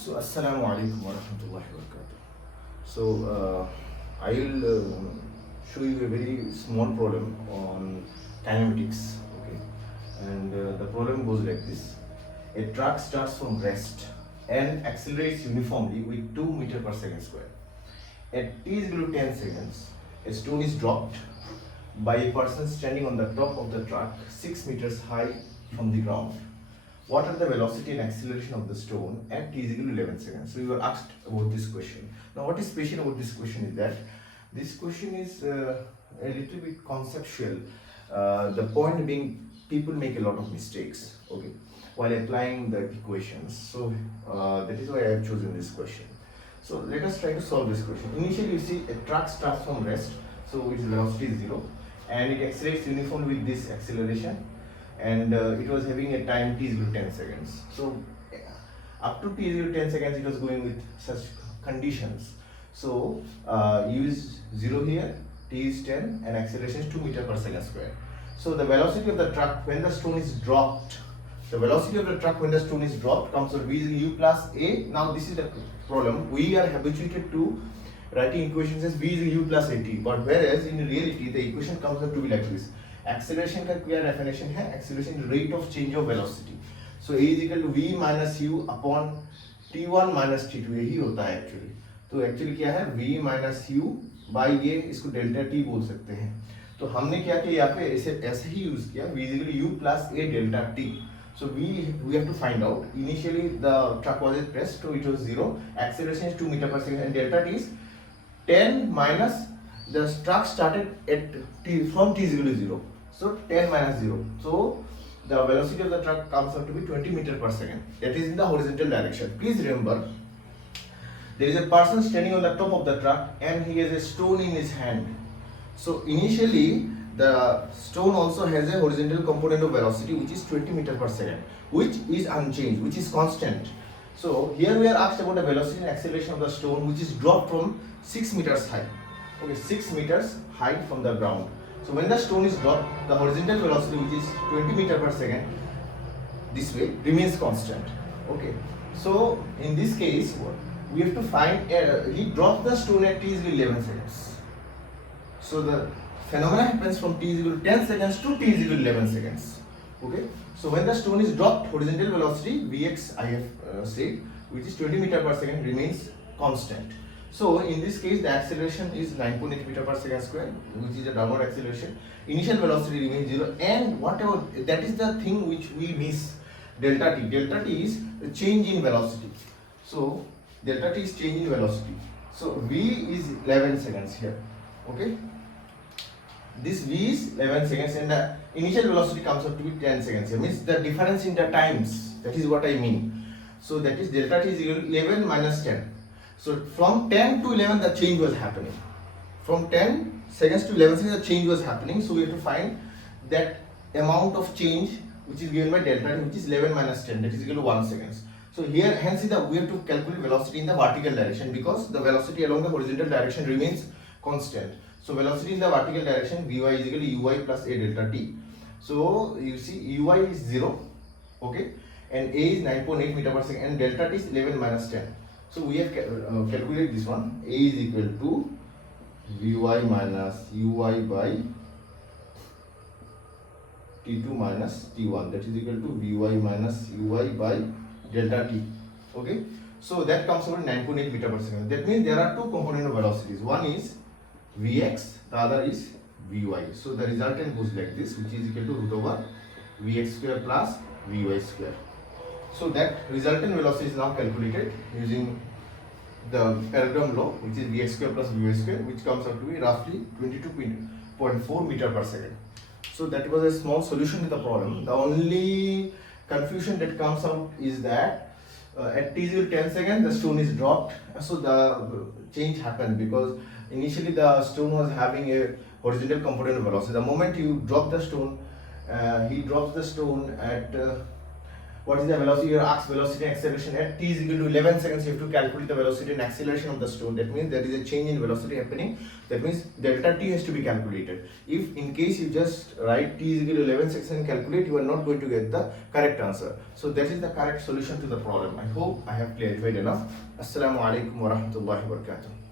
So, Assalamu alaikum wa rahmatullahi wa barakatuh. So, I'll show you a very small problem on kinematics. Okay, and the problem goes like this: a truck starts from rest and accelerates uniformly with 2 meter per second square. At t is equal to 10 seconds, a stone is dropped by a person standing on the top of the truck 6 meters high from the ground. What are the velocity and acceleration of the stone at t is equal to 11 seconds? So you were asked about this question. Now what is special about this question is that this question is a little bit conceptual. The point being people make a lot of mistakes, okay, while applying the equations. So that is why I have chosen this question. So let us try to solve this question. Initially you see a truck starts from rest, so its velocity is 0 and it accelerates uniformly with this acceleration, and it was having a time t is equal to 10 seconds. So up to t is equal to 10 seconds it was going with such conditions. So u is 0 here, t is 10 and acceleration is 2 meter per second square. So the velocity of the truck when the stone is dropped, comes out v is u plus a. Now this is the problem. We are habituated to writing equations as v is u plus at, but whereas in reality the equation comes out to be like this. Acceleration का क्या definition है? Acceleration rate of change of velocity. So a is equal to v minus u upon t1 minus t2. यही होता है actually. तो actually क्या है? v minus u by ये इसको delta t बोल सकते हैं. तो हमने क्या किया यहाँ पे ऐसे ही यूज किया v is equal to u plus a delta t. So we have to find out. Initially the truck was at rest, so it was 0. Acceleration is 2 meter per second and delta t is 10 minus the truck started at t from t is equal to 0. So 10 minus 0. So the velocity of the truck comes out to be 20 meter per second. That is in the horizontal direction. Please remember, there is a person standing on the top of the truck and he has a stone in his hand. So initially the stone also has a horizontal component of velocity which is 20 meter per second, which is unchanged, which is constant. So here we are asked about the velocity and acceleration of the stone which is dropped from 6 meters high. Okay, 6 meters high from the ground. So when the stone is dropped, the horizontal velocity which is 20 meter per second this way remains constant. Okay, so in this case we have to find he dropped the stone at t is equal to 11 seconds. So the phenomena happens from t is equal to 10 seconds to t is equal to 11 seconds. Okay, so when the stone is dropped, horizontal velocity vx I have said, which is 20 meter per second, remains constant. So in this case the acceleration is 9.8 meter per second square, which is a downward acceleration. Initial velocity remains 0, and whatever, that is the thing which we miss, delta t. Delta t is the change in velocity. So delta t is change in velocity. So v is 11 seconds here. Okay, this v is 11 seconds and the initial velocity comes up to be 10 seconds here, means the difference in the times, that is what I mean. So that is delta t is equal to 11 minus 10. So from 10 to 11 the change was happening. From 10 seconds to 11 seconds the change was happening. So we have to find that amount of change which is given by delta t, which is 11 minus 10, that is equal to 1 seconds. So here hence we have to calculate velocity in the vertical direction, because the velocity along the horizontal direction remains constant. So velocity in the vertical direction vy is equal to ui plus a delta t. So you see ui is 0, okay, and a is 9.8 meter per second and delta t is 11 minus 10. So we have calculated this one. A is equal to vy minus ui by t2 minus t1, that is equal to vy minus ui by delta t. Okay, so that comes over 9.8 meter per second. That means there are two component of velocities. One is vx, the other is vy. So the resultant goes like this, which is equal to root over vx square plus vy square. So that resultant velocity is now calculated using the parallelogram law, which is vx square plus vy square, which comes out to be roughly 22.4 meter per second. So that was a small solution to the problem. The only confusion that comes out is that at t is equal to 10 seconds the stone is dropped. So the change happened because initially the stone was having a horizontal component of velocity. The moment you drop the stone, he drops the stone at what is the velocity, you are asked velocity and acceleration at t is equal to 11 seconds, you have to calculate the velocity and acceleration of the stone. That means there is a change in velocity happening. That means delta t has to be calculated. If in case you just write t is equal to 11 seconds and calculate, you are not going to get the correct answer. So that is the correct solution to the problem. I hope I have clarified enough. Assalamu alaikum wa rahmatullahi wa barakatuh.